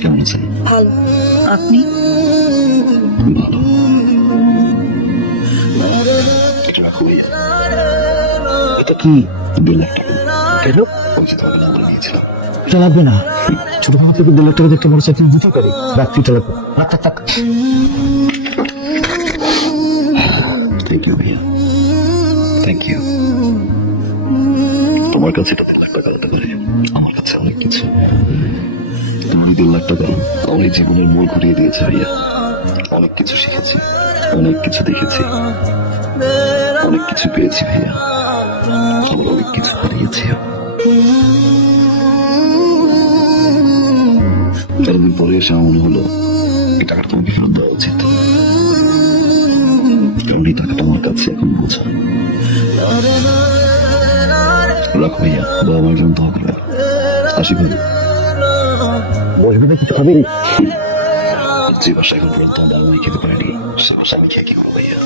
কেমন আছেন? ভালো। আপনি? ভালো। এটা রাখো ভাইয়া। এটা কি? 2 লাখ টাকা। কেন? ওই যে তোমাকে নম্বর দিয়েছিলাম। এটা লাগবে না। ছোটবেলা থেকে 2 লাখ টাকা দেখতে মনে চাকরি দিতে পারি। রাখতে লাগবে। থাক। থ্যাংক ইউ ভাইয়া, থ্যাংক ইউ। তোমার কাছে এটা 3 লাখ টাকা হতে পারে, আমার কাছে অনেক কিছু। তোমার 2 লাখ টাকা আমার এই জীবনের মোড় ঘুরিয়ে দিয়েছে ভাইয়া। অনেক কিছু শিখেছি, অনেক কিছু দেখেছি, অনেক কিছু পেয়েছি ভাইয়া, আবার অনেক কিছু হারিয়েছি। এতদিন পরে এসে আমার মনে হলো এই টাকাটা তোমাকে ফেরত দেওয়া উচিত, কারণ এই টাকাটা আমার কাছে এখন বোঝা। রাখো ভাইয়া, বাবা মার জন্য দোয়া করবেন। আসি ভাই। বসবে না, কিছু খাবি? যে বাসা এখন পর্যন্ত আমার বাবা মা খেতে পারেনি, সে বাসা আমি খেয়ে কি করবো ভাইয়া?